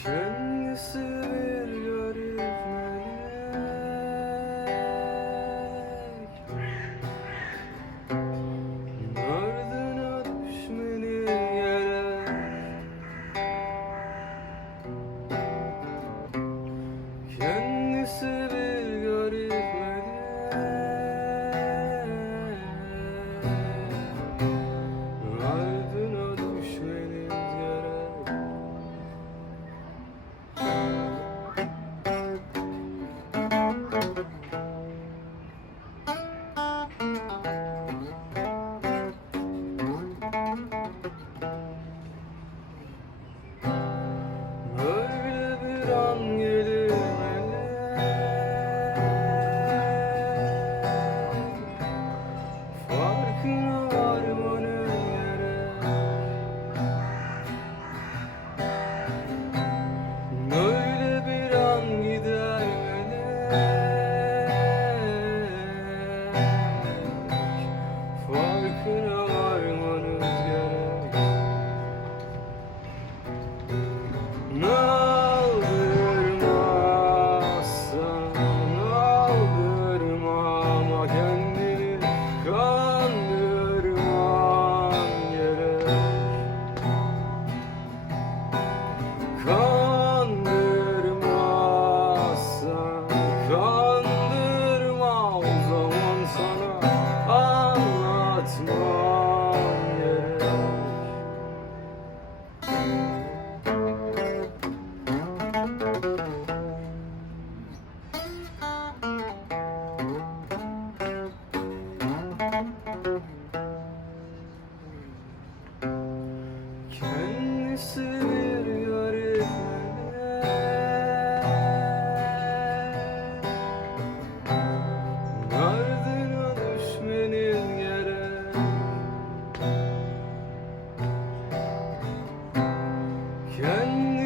生死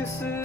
This is